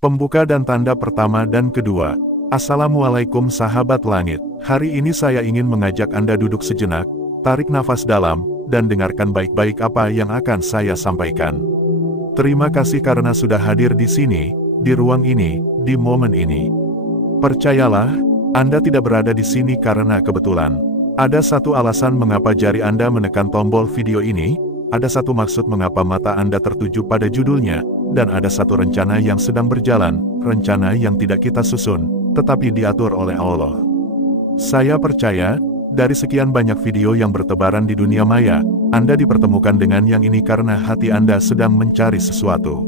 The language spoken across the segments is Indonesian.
Pembuka dan tanda pertama dan kedua. Assalamualaikum sahabat langit. Hari ini saya ingin mengajak Anda duduk sejenak, tarik nafas dalam, dan dengarkan baik-baik apa yang akan saya sampaikan. Terima kasih karena sudah hadir di sini, di ruang ini, di momen ini. Percayalah, Anda tidak berada di sini karena kebetulan. Ada satu alasan mengapa jari Anda menekan tombol video ini, ada satu maksud mengapa mata Anda tertuju pada judulnya, dan ada satu rencana yang sedang berjalan, rencana yang tidak kita susun, tetapi diatur oleh Allah. Saya percaya, dari sekian banyak video yang bertebaran di dunia maya, Anda dipertemukan dengan yang ini karena hati Anda sedang mencari sesuatu.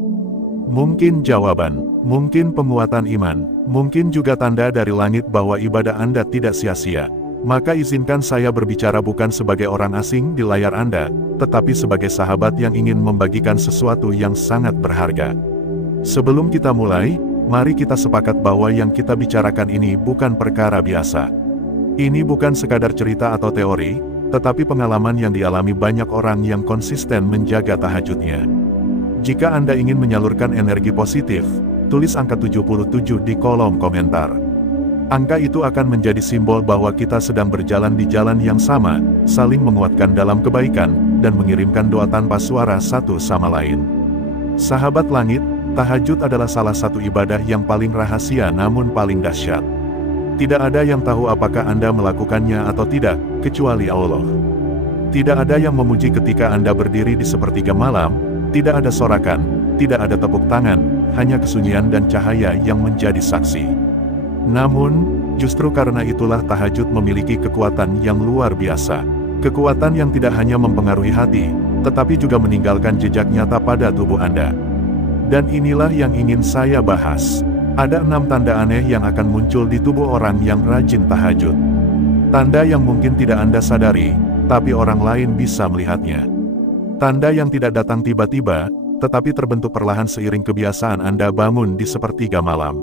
Mungkin jawaban, mungkin penguatan iman, mungkin juga tanda dari langit bahwa ibadah Anda tidak sia-sia. Maka izinkan saya berbicara bukan sebagai orang asing di layar Anda, tetapi sebagai sahabat yang ingin membagikan sesuatu yang sangat berharga. Sebelum kita mulai, mari kita sepakat bahwa yang kita bicarakan ini bukan perkara biasa. Ini bukan sekadar cerita atau teori, tetapi pengalaman yang dialami banyak orang yang konsisten menjaga tahajudnya. Jika Anda ingin menyalurkan energi positif, tulis angka 77 di kolom komentar. Angka itu akan menjadi simbol bahwa kita sedang berjalan di jalan yang sama, saling menguatkan dalam kebaikan, dan mengirimkan doa tanpa suara satu sama lain. Sahabat langit, tahajud adalah salah satu ibadah yang paling rahasia namun paling dahsyat. Tidak ada yang tahu apakah Anda melakukannya atau tidak, kecuali Allah. Tidak ada yang memuji ketika Anda berdiri di sepertiga malam, tidak ada sorakan, tidak ada tepuk tangan, hanya kesunyian dan cahaya yang menjadi saksi. Namun, justru karena itulah tahajud memiliki kekuatan yang luar biasa. Kekuatan yang tidak hanya mempengaruhi hati, tetapi juga meninggalkan jejak nyata pada tubuh Anda. Dan inilah yang ingin saya bahas. Ada 6 tanda aneh yang akan muncul di tubuh orang yang rajin tahajud. Tanda yang mungkin tidak Anda sadari, tapi orang lain bisa melihatnya. Tanda yang tidak datang tiba-tiba, tetapi terbentuk perlahan seiring kebiasaan Anda bangun di sepertiga malam.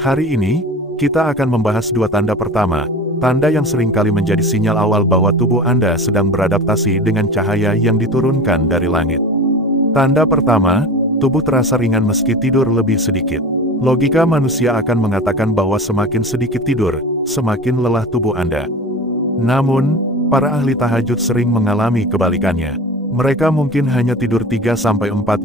Hari ini, kita akan membahas 2 tanda pertama, tanda yang seringkali menjadi sinyal awal bahwa tubuh Anda sedang beradaptasi dengan cahaya yang diturunkan dari langit. Tanda pertama, tubuh terasa ringan meski tidur lebih sedikit. Logika manusia akan mengatakan bahwa semakin sedikit tidur, semakin lelah tubuh Anda. Namun, para ahli tahajud sering mengalami kebalikannya. Mereka mungkin hanya tidur 3-4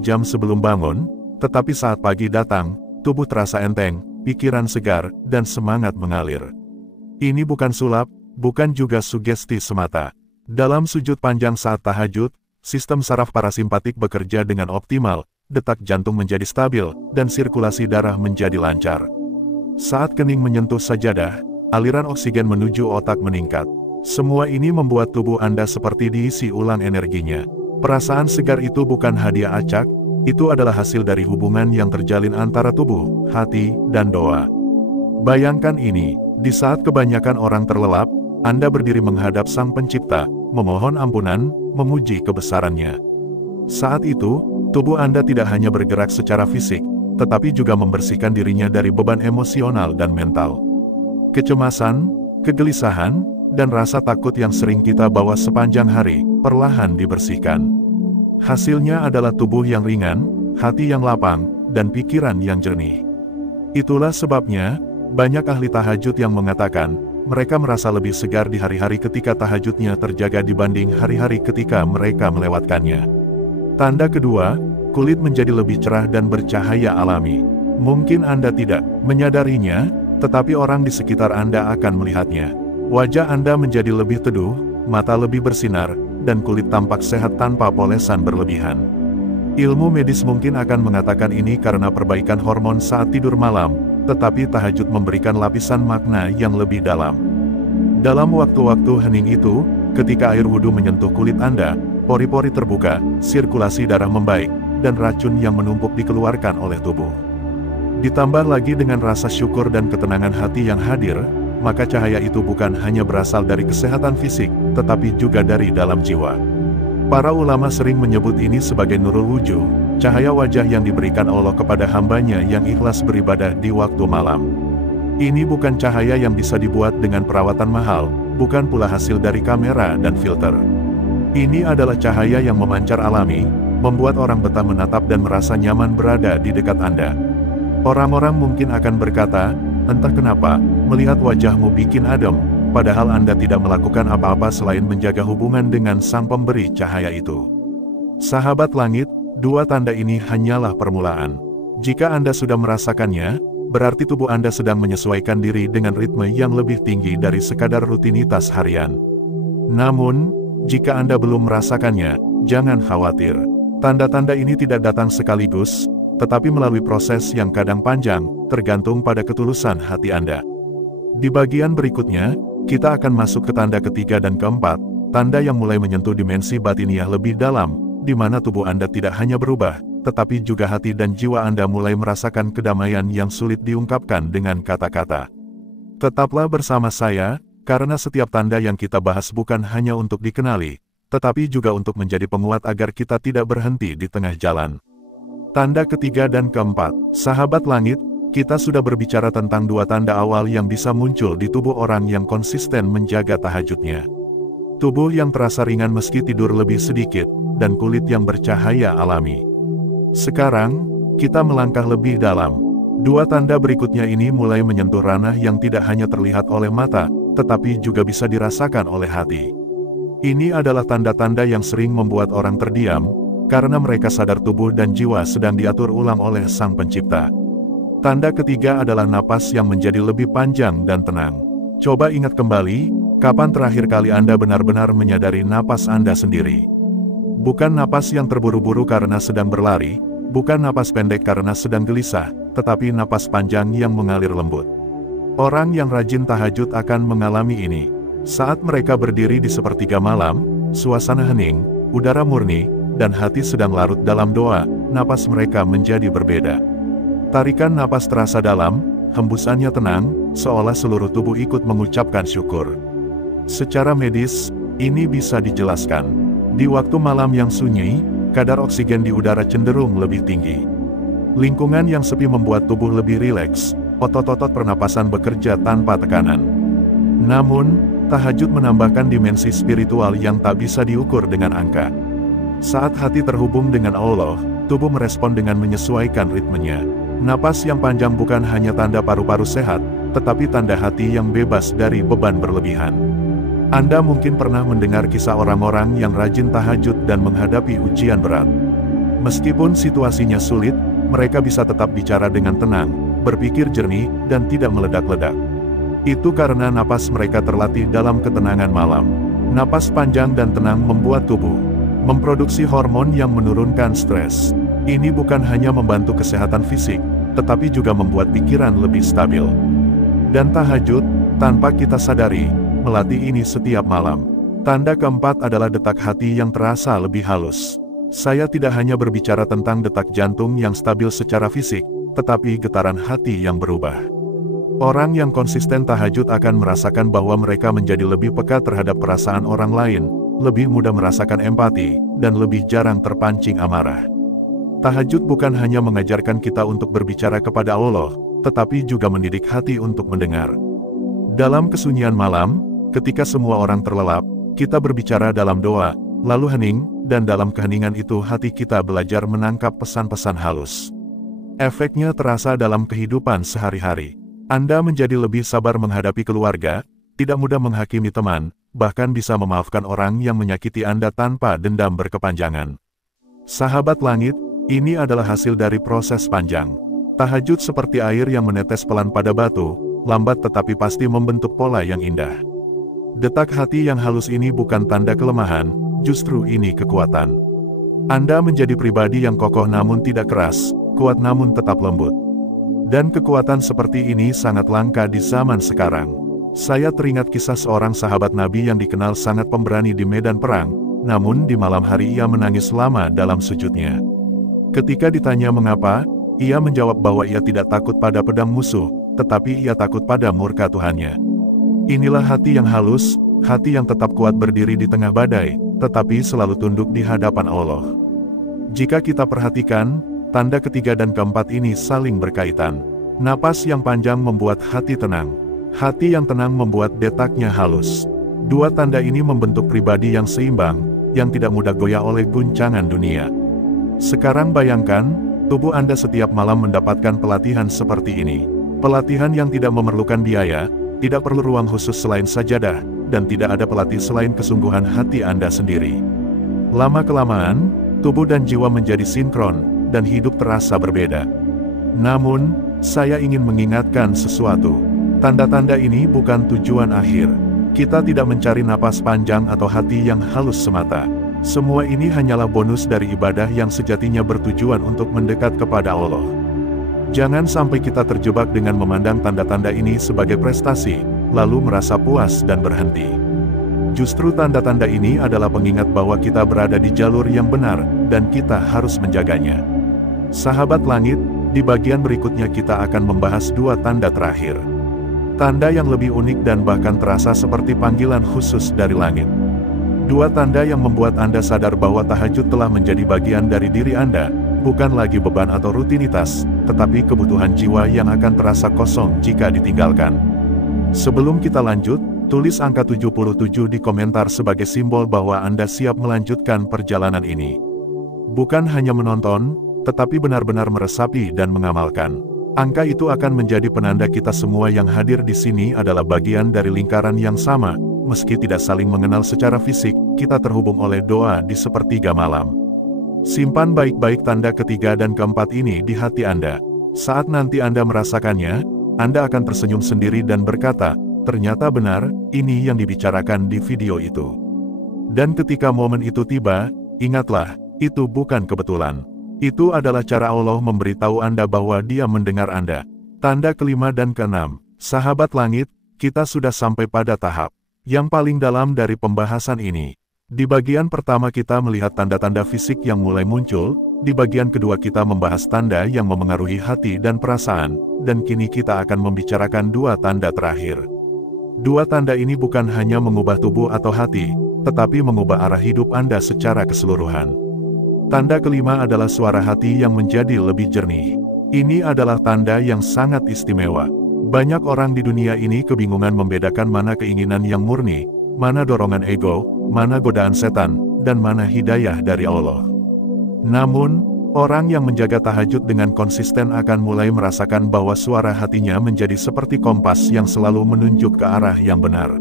jam sebelum bangun, tetapi saat pagi datang, tubuh terasa enteng, pikiran segar, dan semangat mengalir. Ini bukan sulap, bukan juga sugesti semata. Dalam sujud panjang saat tahajud, sistem saraf parasimpatik bekerja dengan optimal, detak jantung menjadi stabil, dan sirkulasi darah menjadi lancar. Saat kening menyentuh sajadah, aliran oksigen menuju otak meningkat. Semua ini membuat tubuh Anda seperti diisi ulang energinya. Perasaan segar itu bukan hadiah acak, itu adalah hasil dari hubungan yang terjalin antara tubuh, hati, dan doa. Bayangkan ini, di saat kebanyakan orang terlelap, Anda berdiri menghadap Sang Pencipta, memohon ampunan, memuji kebesarannya. Saat itu, tubuh Anda tidak hanya bergerak secara fisik, tetapi juga membersihkan dirinya dari beban emosional dan mental. Kecemasan, kegelisahan, dan rasa takut yang sering kita bawa sepanjang hari, perlahan dibersihkan. Hasilnya adalah tubuh yang ringan, hati yang lapang, dan pikiran yang jernih. Itulah sebabnya, banyak ahli tahajud yang mengatakan, mereka merasa lebih segar di hari-hari ketika tahajudnya terjaga dibanding hari-hari ketika mereka melewatkannya. Tanda kedua, kulit menjadi lebih cerah dan bercahaya alami. Mungkin Anda tidak menyadarinya, tetapi orang di sekitar Anda akan melihatnya. Wajah Anda menjadi lebih teduh, mata lebih bersinar, dan kulit tampak sehat tanpa polesan berlebihan. Ilmu medis mungkin akan mengatakan ini karena perbaikan hormon saat tidur malam, tetapi tahajud memberikan lapisan makna yang lebih dalam. Dalam waktu-waktu hening itu, ketika air wudhu menyentuh kulit Anda, pori-pori terbuka, sirkulasi darah membaik, dan racun yang menumpuk dikeluarkan oleh tubuh. Ditambah lagi dengan rasa syukur dan ketenangan hati yang hadir, maka cahaya itu bukan hanya berasal dari kesehatan fisik, tetapi juga dari dalam jiwa. Para ulama sering menyebut ini sebagai nurul wujuh, cahaya wajah yang diberikan Allah kepada hambanya yang ikhlas beribadah di waktu malam. Ini bukan cahaya yang bisa dibuat dengan perawatan mahal, bukan pula hasil dari kamera dan filter. Ini adalah cahaya yang memancar alami, membuat orang betah menatap dan merasa nyaman berada di dekat Anda. Orang-orang mungkin akan berkata, entah kenapa, melihat wajahmu bikin adem, padahal Anda tidak melakukan apa-apa selain menjaga hubungan dengan sang pemberi cahaya itu. Sahabat langit, dua tanda ini hanyalah permulaan. Jika Anda sudah merasakannya, berarti tubuh Anda sedang menyesuaikan diri dengan ritme yang lebih tinggi dari sekadar rutinitas harian. Namun, jika Anda belum merasakannya, jangan khawatir. Tanda-tanda ini tidak datang sekaligus, tetapi melalui proses yang kadang panjang, tergantung pada ketulusan hati Anda. Di bagian berikutnya, kita akan masuk ke tanda ketiga dan keempat, tanda yang mulai menyentuh dimensi batiniah lebih dalam, di mana tubuh Anda tidak hanya berubah, tetapi juga hati dan jiwa Anda mulai merasakan kedamaian yang sulit diungkapkan dengan kata-kata. Tetaplah bersama saya, karena setiap tanda yang kita bahas bukan hanya untuk dikenali, tetapi juga untuk menjadi penguat agar kita tidak berhenti di tengah jalan. Tanda ketiga dan keempat, sahabat langit, kita sudah berbicara tentang dua tanda awal yang bisa muncul di tubuh orang yang konsisten menjaga tahajudnya. Tubuh yang terasa ringan meski tidur lebih sedikit, dan kulit yang bercahaya alami. Sekarang, kita melangkah lebih dalam. Dua tanda berikutnya ini mulai menyentuh ranah yang tidak hanya terlihat oleh mata, tetapi juga bisa dirasakan oleh hati. Ini adalah tanda-tanda yang sering membuat orang terdiam, karena mereka sadar tubuh dan jiwa sedang diatur ulang oleh Sang Pencipta. Tanda ketiga adalah napas yang menjadi lebih panjang dan tenang. Coba ingat kembali, kapan terakhir kali Anda benar-benar menyadari napas Anda sendiri. Bukan napas yang terburu-buru karena sedang berlari, bukan napas pendek karena sedang gelisah, tetapi napas panjang yang mengalir lembut. Orang yang rajin tahajud akan mengalami ini. Saat mereka berdiri di sepertiga malam, suasana hening, udara murni, dan hati sedang larut dalam doa, napas mereka menjadi berbeda. Tarikan napas terasa dalam, hembusannya tenang, seolah seluruh tubuh ikut mengucapkan syukur. Secara medis, ini bisa dijelaskan. Di waktu malam yang sunyi, kadar oksigen di udara cenderung lebih tinggi. Lingkungan yang sepi membuat tubuh lebih rileks, otot-otot pernapasan bekerja tanpa tekanan. Namun, tahajud menambahkan dimensi spiritual yang tak bisa diukur dengan angka. Saat hati terhubung dengan Allah, tubuh merespon dengan menyesuaikan ritmenya. Napas yang panjang bukan hanya tanda paru-paru sehat, tetapi tanda hati yang bebas dari beban berlebihan. Anda mungkin pernah mendengar kisah orang-orang yang rajin tahajud dan menghadapi ujian berat. Meskipun situasinya sulit, mereka bisa tetap bicara dengan tenang, berpikir jernih, dan tidak meledak-ledak. Itu karena napas mereka terlatih dalam ketenangan malam. Napas panjang dan tenang membuat tubuh memproduksi hormon yang menurunkan stres. Ini bukan hanya membantu kesehatan fisik, tetapi juga membuat pikiran lebih stabil. Dan tahajud, tanpa kita sadari, melatih ini setiap malam. Tanda keempat adalah detak hati yang terasa lebih halus. Saya tidak hanya berbicara tentang detak jantung yang stabil secara fisik, tetapi getaran hati yang berubah. Orang yang konsisten tahajud akan merasakan bahwa mereka menjadi lebih peka terhadap perasaan orang lain, lebih mudah merasakan empati, dan lebih jarang terpancing amarah. Tahajud bukan hanya mengajarkan kita untuk berbicara kepada Allah, tetapi juga mendidik hati untuk mendengar. Dalam kesunyian malam, ketika semua orang terlelap, kita berbicara dalam doa, lalu hening, dan dalam keheningan itu hati kita belajar menangkap pesan-pesan halus. Efeknya terasa dalam kehidupan sehari-hari. Anda menjadi lebih sabar menghadapi keluarga, tidak mudah menghakimi teman, bahkan bisa memaafkan orang yang menyakiti Anda tanpa dendam berkepanjangan. Sahabat langit, ini adalah hasil dari proses panjang. Tahajud seperti air yang menetes pelan pada batu, lambat tetapi pasti membentuk pola yang indah. Detak hati yang halus ini bukan tanda kelemahan, justru ini kekuatan. Anda menjadi pribadi yang kokoh namun tidak keras, kuat namun tetap lembut. Dan kekuatan seperti ini sangat langka di zaman sekarang. Saya teringat kisah seorang sahabat Nabi yang dikenal sangat pemberani di medan perang, namun di malam hari ia menangis lama dalam sujudnya. Ketika ditanya mengapa, ia menjawab bahwa ia tidak takut pada pedang musuh, tetapi ia takut pada murka Tuhannya. Inilah hati yang halus, hati yang tetap kuat berdiri di tengah badai, tetapi selalu tunduk di hadapan Allah. Jika kita perhatikan, tanda ketiga dan keempat ini saling berkaitan. Napas yang panjang membuat hati tenang. Hati yang tenang membuat detaknya halus. Dua tanda ini membentuk pribadi yang seimbang, yang tidak mudah goyah oleh guncangan dunia. Sekarang bayangkan, tubuh Anda setiap malam mendapatkan pelatihan seperti ini. Pelatihan yang tidak memerlukan biaya, tidak perlu ruang khusus selain sajadah, dan tidak ada pelatih selain kesungguhan hati Anda sendiri. Lama-kelamaan, tubuh dan jiwa menjadi sinkron, dan hidup terasa berbeda. Namun, saya ingin mengingatkan sesuatu. Tanda-tanda ini bukan tujuan akhir. Kita tidak mencari napas panjang atau hati yang halus semata. Semua ini hanyalah bonus dari ibadah yang sejatinya bertujuan untuk mendekat kepada Allah. Jangan sampai kita terjebak dengan memandang tanda-tanda ini sebagai prestasi, lalu merasa puas dan berhenti. Justru tanda-tanda ini adalah pengingat bahwa kita berada di jalur yang benar, dan kita harus menjaganya. Sahabat langit, di bagian berikutnya kita akan membahas dua tanda terakhir. Tanda yang lebih unik dan bahkan terasa seperti panggilan khusus dari langit. Dua tanda yang membuat Anda sadar bahwa tahajud telah menjadi bagian dari diri Anda, bukan lagi beban atau rutinitas, tetapi kebutuhan jiwa yang akan terasa kosong jika ditinggalkan. Sebelum kita lanjut, tulis angka 77 di komentar sebagai simbol bahwa Anda siap melanjutkan perjalanan ini. Bukan hanya menonton, tetapi benar-benar meresapi dan mengamalkan. Angka itu akan menjadi penanda kita semua yang hadir di sini adalah bagian dari lingkaran yang sama. Meski tidak saling mengenal secara fisik, kita terhubung oleh doa di sepertiga malam. Simpan baik-baik tanda ketiga dan keempat ini di hati Anda. Saat nanti Anda merasakannya, Anda akan tersenyum sendiri dan berkata, ternyata benar, ini yang dibicarakan di video itu. Dan ketika momen itu tiba, ingatlah, itu bukan kebetulan. Itu adalah cara Allah memberitahu Anda bahwa Dia mendengar Anda. Tanda kelima dan keenam, sahabat langit, kita sudah sampai pada tahap yang paling dalam dari pembahasan ini. Di bagian pertama kita melihat tanda-tanda fisik yang mulai muncul, di bagian kedua kita membahas tanda yang memengaruhi hati dan perasaan, dan kini kita akan membicarakan dua tanda terakhir. Dua tanda ini bukan hanya mengubah tubuh atau hati, tetapi mengubah arah hidup Anda secara keseluruhan. Tanda kelima adalah suara hati yang menjadi lebih jernih. Ini adalah tanda yang sangat istimewa. Banyak orang di dunia ini kebingungan membedakan mana keinginan yang murni, mana dorongan ego, mana godaan setan, dan mana hidayah dari Allah. Namun, orang yang menjaga tahajud dengan konsisten akan mulai merasakan bahwa suara hatinya menjadi seperti kompas yang selalu menunjuk ke arah yang benar.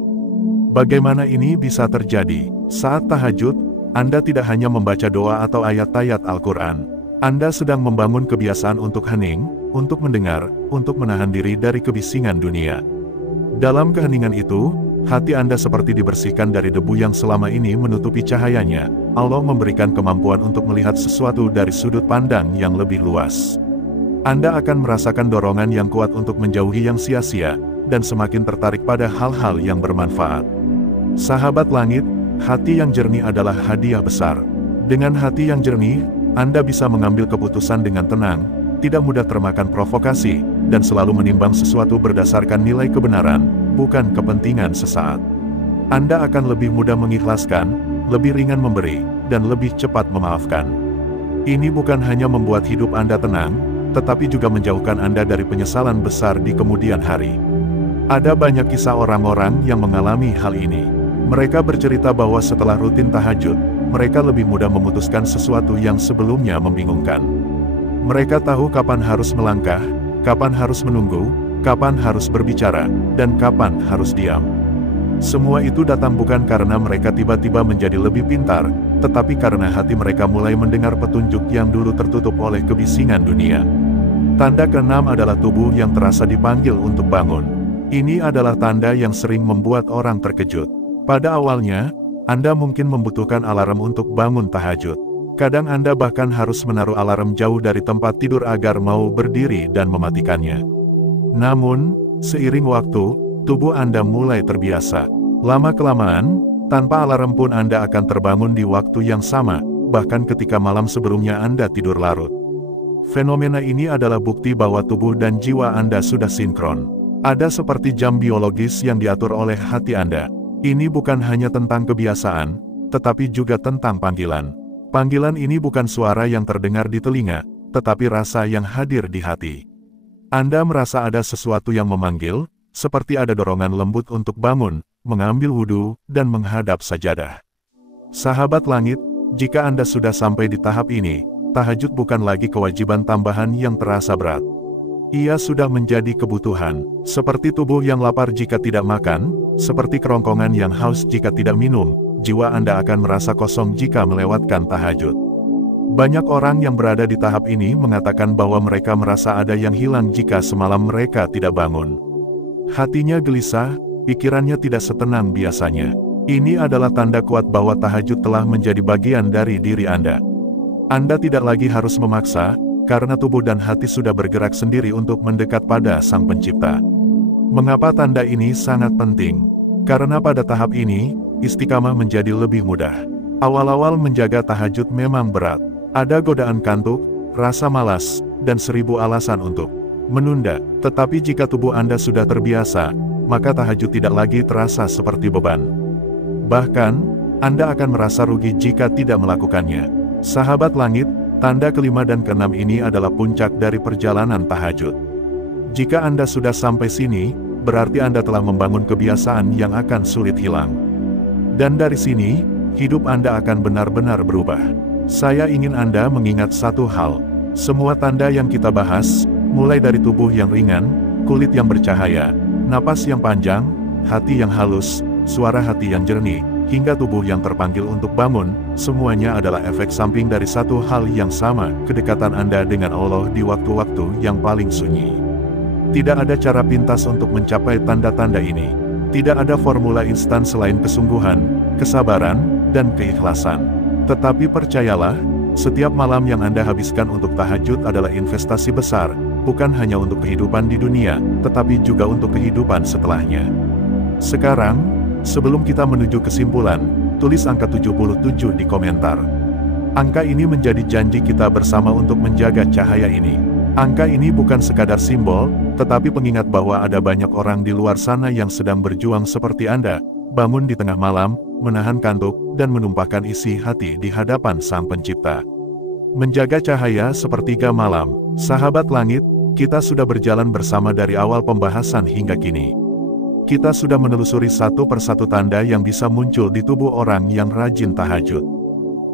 Bagaimana ini bisa terjadi? Saat tahajud, Anda tidak hanya membaca doa atau ayat-ayat Al-Quran. Anda sedang membangun kebiasaan untuk hening, untuk mendengar, untuk menahan diri dari kebisingan dunia. Dalam keheningan itu, hati Anda seperti dibersihkan dari debu yang selama ini menutupi cahayanya. Allah memberikan kemampuan untuk melihat sesuatu dari sudut pandang yang lebih luas. Anda akan merasakan dorongan yang kuat untuk menjauhi yang sia-sia, dan semakin tertarik pada hal-hal yang bermanfaat. Sahabat langit, hati yang jernih adalah hadiah besar. Dengan hati yang jernih, Anda bisa mengambil keputusan dengan tenang, tidak mudah termakan provokasi, dan selalu menimbang sesuatu berdasarkan nilai kebenaran, bukan kepentingan sesaat. Anda akan lebih mudah mengikhlaskan, lebih ringan memberi, dan lebih cepat memaafkan. Ini bukan hanya membuat hidup Anda tenang, tetapi juga menjauhkan Anda dari penyesalan besar di kemudian hari. Ada banyak kisah orang-orang yang mengalami hal ini. Mereka bercerita bahwa setelah rutin tahajud, mereka lebih mudah memutuskan sesuatu yang sebelumnya membingungkan. Mereka tahu kapan harus melangkah, kapan harus menunggu, kapan harus berbicara, dan kapan harus diam. Semua itu datang bukan karena mereka tiba-tiba menjadi lebih pintar, tetapi karena hati mereka mulai mendengar petunjuk yang dulu tertutup oleh kebisingan dunia. Tanda keenam adalah tubuh yang terasa dipanggil untuk bangun. Ini adalah tanda yang sering membuat orang terkejut. Pada awalnya, Anda mungkin membutuhkan alarm untuk bangun tahajud. Kadang Anda bahkan harus menaruh alarm jauh dari tempat tidur agar mau berdiri dan mematikannya. Namun, seiring waktu, tubuh Anda mulai terbiasa. Lama-kelamaan, tanpa alarm pun Anda akan terbangun di waktu yang sama, bahkan ketika malam sebelumnya Anda tidur larut. Fenomena ini adalah bukti bahwa tubuh dan jiwa Anda sudah sinkron. Ada seperti jam biologis yang diatur oleh hati Anda. Ini bukan hanya tentang kebiasaan, tetapi juga tentang panggilan. Panggilan ini bukan suara yang terdengar di telinga, tetapi rasa yang hadir di hati. Anda merasa ada sesuatu yang memanggil, seperti ada dorongan lembut untuk bangun, mengambil wudhu, dan menghadap sajadah. Sahabat langit, jika Anda sudah sampai di tahap ini, tahajud bukan lagi kewajiban tambahan yang terasa berat. Ia sudah menjadi kebutuhan, seperti tubuh yang lapar jika tidak makan, seperti kerongkongan yang haus jika tidak minum, jiwa Anda akan merasa kosong jika melewatkan tahajud. Banyak orang yang berada di tahap ini mengatakan bahwa mereka merasa ada yang hilang jika semalam mereka tidak bangun. Hatinya gelisah, pikirannya tidak setenang biasanya. Ini adalah tanda kuat bahwa tahajud telah menjadi bagian dari diri Anda. Anda tidak lagi harus memaksa, karena tubuh dan hati sudah bergerak sendiri untuk mendekat pada Sang Pencipta. Mengapa tanda ini sangat penting? Karena pada tahap ini, istiqamah menjadi lebih mudah. Awal-awal menjaga tahajud memang berat. Ada godaan kantuk, rasa malas, dan 1000 alasan untuk menunda. Tetapi jika tubuh Anda sudah terbiasa, maka tahajud tidak lagi terasa seperti beban. Bahkan, Anda akan merasa rugi jika tidak melakukannya. Sahabat langit, tanda kelima dan keenam ini adalah puncak dari perjalanan tahajud. Jika Anda sudah sampai sini, berarti Anda telah membangun kebiasaan yang akan sulit hilang. Dan dari sini, hidup Anda akan benar-benar berubah. Saya ingin Anda mengingat satu hal. Semua tanda yang kita bahas, mulai dari tubuh yang ringan, kulit yang bercahaya, napas yang panjang, hati yang halus, suara hati yang jernih, hingga tubuh yang terpanggil untuk bangun, semuanya adalah efek samping dari satu hal yang sama, kedekatan Anda dengan Allah di waktu-waktu yang paling sunyi. Tidak ada cara pintas untuk mencapai tanda-tanda ini. Tidak ada formula instan selain kesungguhan, kesabaran, dan keikhlasan. Tetapi percayalah, setiap malam yang Anda habiskan untuk tahajud adalah investasi besar, bukan hanya untuk kehidupan di dunia, tetapi juga untuk kehidupan setelahnya. Sekarang, sebelum kita menuju kesimpulan, tulis angka 77 di komentar. Angka ini menjadi janji kita bersama untuk menjaga cahaya ini. Angka ini bukan sekadar simbol, tetapi pengingat bahwa ada banyak orang di luar sana yang sedang berjuang seperti Anda, bangun di tengah malam, menahan kantuk, dan menumpahkan isi hati di hadapan Sang Pencipta. Menjaga cahaya sepertiga malam, sahabat langit, kita sudah berjalan bersama dari awal pembahasan hingga kini. Kita sudah menelusuri satu persatu tanda yang bisa muncul di tubuh orang yang rajin tahajud.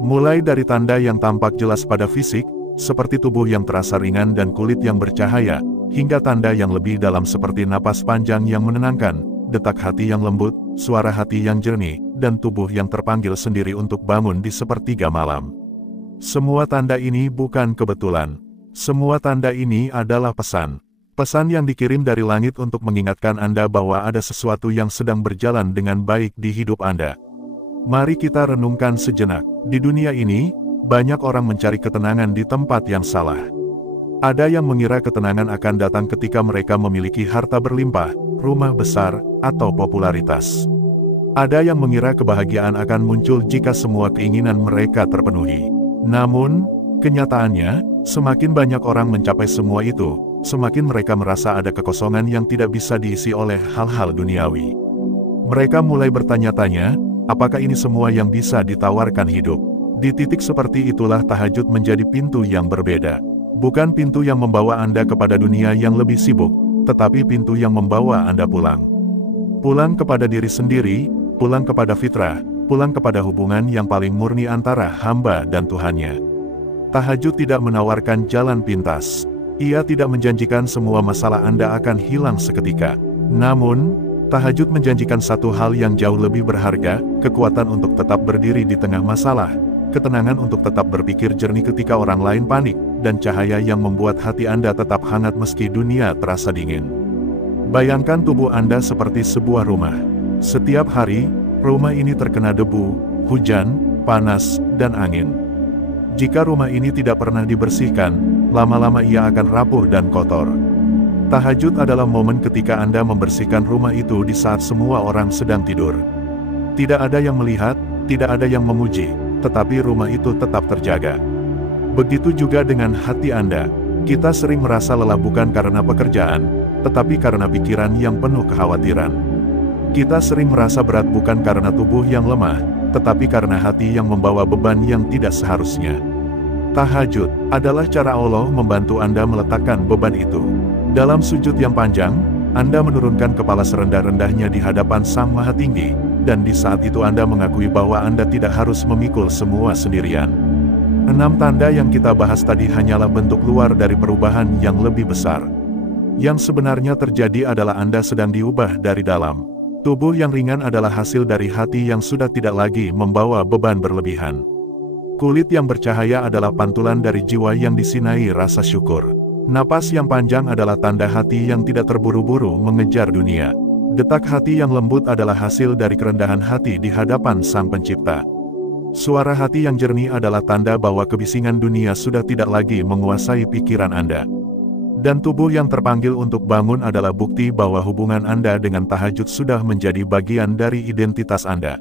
Mulai dari tanda yang tampak jelas pada fisik, seperti tubuh yang terasa ringan dan kulit yang bercahaya, hingga tanda yang lebih dalam seperti napas panjang yang menenangkan, detak hati yang lembut, suara hati yang jernih, dan tubuh yang terpanggil sendiri untuk bangun di sepertiga malam. Semua tanda ini bukan kebetulan. Semua tanda ini adalah pesan. Pesan yang dikirim dari langit untuk mengingatkan Anda bahwa ada sesuatu yang sedang berjalan dengan baik di hidup Anda. Mari kita renungkan sejenak. Di dunia ini, banyak orang mencari ketenangan di tempat yang salah. Ada yang mengira ketenangan akan datang ketika mereka memiliki harta berlimpah, rumah besar, atau popularitas. Ada yang mengira kebahagiaan akan muncul jika semua keinginan mereka terpenuhi. Namun, kenyataannya, semakin banyak orang mencapai semua itu, semakin mereka merasa ada kekosongan yang tidak bisa diisi oleh hal-hal duniawi. Mereka mulai bertanya-tanya, apakah ini semua yang bisa ditawarkan hidup? Di titik seperti itulah tahajud menjadi pintu yang berbeda. Bukan pintu yang membawa Anda kepada dunia yang lebih sibuk, tetapi pintu yang membawa Anda pulang. Pulang kepada diri sendiri, pulang kepada fitrah, pulang kepada hubungan yang paling murni antara hamba dan Tuhannya. Tahajud tidak menawarkan jalan pintas. Ia tidak menjanjikan semua masalah Anda akan hilang seketika. Namun, tahajud menjanjikan satu hal yang jauh lebih berharga, kekuatan untuk tetap berdiri di tengah masalah, ketenangan untuk tetap berpikir jernih ketika orang lain panik, dan cahaya yang membuat hati Anda tetap hangat meski dunia terasa dingin. Bayangkan tubuh Anda seperti sebuah rumah. Setiap hari, rumah ini terkena debu, hujan, panas, dan angin. Jika rumah ini tidak pernah dibersihkan, lama-lama ia akan rapuh dan kotor. Tahajud adalah momen ketika Anda membersihkan rumah itu di saat semua orang sedang tidur. Tidak ada yang melihat, tidak ada yang memuji, tetapi rumah itu tetap terjaga. Begitu juga dengan hati Anda. Kita sering merasa lelah bukan karena pekerjaan, tetapi karena pikiran yang penuh kekhawatiran. Kita sering merasa berat bukan karena tubuh yang lemah, tetapi karena hati yang membawa beban yang tidak seharusnya. Tahajud adalah cara Allah membantu Anda meletakkan beban itu. Dalam sujud yang panjang, Anda menurunkan kepala serendah-rendahnya di hadapan Sang Maha Tinggi, dan di saat itu Anda mengakui bahwa Anda tidak harus memikul semua sendirian. 6 tanda yang kita bahas tadi hanyalah bentuk luar dari perubahan yang lebih besar. Yang sebenarnya terjadi adalah Anda sedang diubah dari dalam. Tubuh yang ringan adalah hasil dari hati yang sudah tidak lagi membawa beban berlebihan. Kulit yang bercahaya adalah pantulan dari jiwa yang disinai rasa syukur. Napas yang panjang adalah tanda hati yang tidak terburu-buru mengejar dunia. Detak hati yang lembut adalah hasil dari kerendahan hati di hadapan Sang Pencipta. Suara hati yang jernih adalah tanda bahwa kebisingan dunia sudah tidak lagi menguasai pikiran Anda. Dan tubuh yang terpanggil untuk bangun adalah bukti bahwa hubungan Anda dengan tahajud sudah menjadi bagian dari identitas Anda.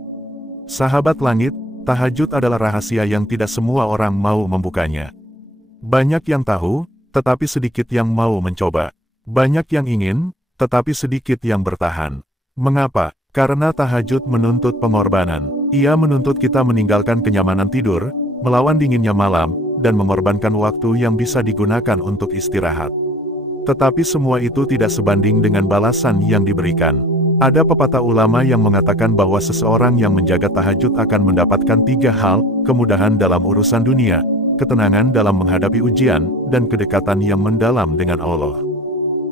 Sahabat langit, tahajud adalah rahasia yang tidak semua orang mau membukanya. Banyak yang tahu, tetapi sedikit yang mau mencoba. Banyak yang ingin, tetapi sedikit yang bertahan. Mengapa? Karena tahajud menuntut pengorbanan. Ia menuntut kita meninggalkan kenyamanan tidur, melawan dinginnya malam, dan mengorbankan waktu yang bisa digunakan untuk istirahat. Tetapi semua itu tidak sebanding dengan balasan yang diberikan. Ada pepatah ulama yang mengatakan bahwa seseorang yang menjaga tahajud akan mendapatkan 3 hal: kemudahan dalam urusan dunia, ketenangan dalam menghadapi ujian, dan kedekatan yang mendalam dengan Allah.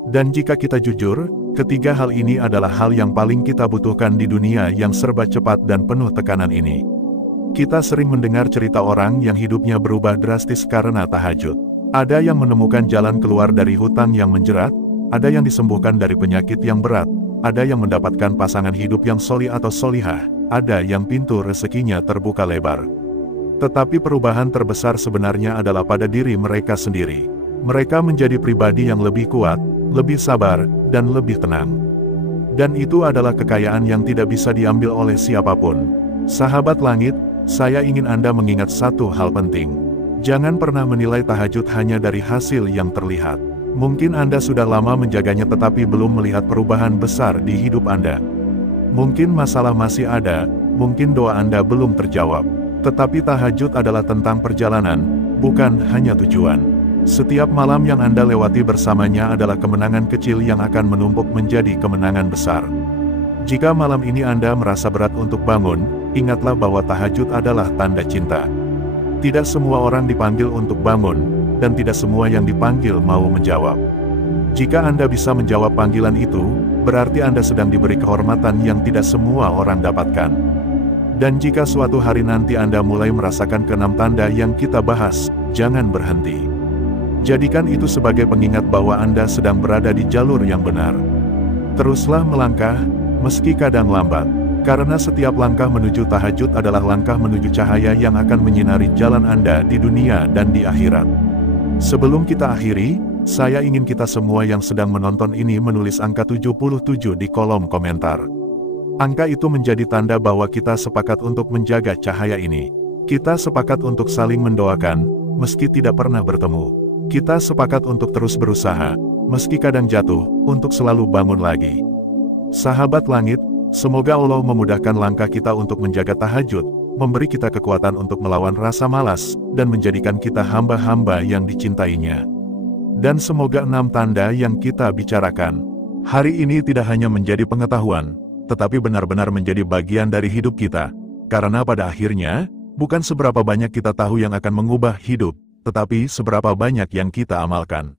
Dan jika kita jujur, ketiga hal ini adalah hal yang paling kita butuhkan di dunia yang serba cepat dan penuh tekanan ini. Kita sering mendengar cerita orang yang hidupnya berubah drastis karena tahajud. Ada yang menemukan jalan keluar dari hutang yang menjerat, ada yang disembuhkan dari penyakit yang berat, ada yang mendapatkan pasangan hidup yang solih atau solihah, ada yang pintu rezekinya terbuka lebar. Tetapi perubahan terbesar sebenarnya adalah pada diri mereka sendiri. Mereka menjadi pribadi yang lebih kuat, lebih sabar, dan lebih tenang. Dan itu adalah kekayaan yang tidak bisa diambil oleh siapapun. Sahabat langit, saya ingin Anda mengingat satu hal penting. Jangan pernah menilai tahajud hanya dari hasil yang terlihat. Mungkin Anda sudah lama menjaganya tetapi belum melihat perubahan besar di hidup Anda. Mungkin masalah masih ada, mungkin doa Anda belum terjawab. Tetapi tahajud adalah tentang perjalanan, bukan hanya tujuan. Setiap malam yang Anda lewati bersamanya adalah kemenangan kecil yang akan menumpuk menjadi kemenangan besar. Jika malam ini Anda merasa berat untuk bangun, ingatlah bahwa tahajud adalah tanda cinta. Tidak semua orang dipanggil untuk bangun, dan tidak semua yang dipanggil mau menjawab. Jika Anda bisa menjawab panggilan itu, berarti Anda sedang diberi kehormatan yang tidak semua orang dapatkan. Dan jika suatu hari nanti Anda mulai merasakan ke-6 tanda yang kita bahas, jangan berhenti. Jadikan itu sebagai pengingat bahwa Anda sedang berada di jalur yang benar. Teruslah melangkah, meski kadang lambat, karena setiap langkah menuju tahajud adalah langkah menuju cahaya yang akan menyinari jalan Anda di dunia dan di akhirat. Sebelum kita akhiri, saya ingin kita semua yang sedang menonton ini menulis angka 77 di kolom komentar. Angka itu menjadi tanda bahwa kita sepakat untuk menjaga cahaya ini. Kita sepakat untuk saling mendoakan, meski tidak pernah bertemu. Kita sepakat untuk terus berusaha, meski kadang jatuh, untuk selalu bangun lagi. Sahabat langit, semoga Allah memudahkan langkah kita untuk menjaga tahajud, memberi kita kekuatan untuk melawan rasa malas, dan menjadikan kita hamba-hamba yang dicintainya. Dan semoga 6 tanda yang kita bicarakan hari ini tidak hanya menjadi pengetahuan, tetapi benar-benar menjadi bagian dari hidup kita. Karena pada akhirnya, bukan seberapa banyak kita tahu yang akan mengubah hidup, tetapi seberapa banyak yang kita amalkan.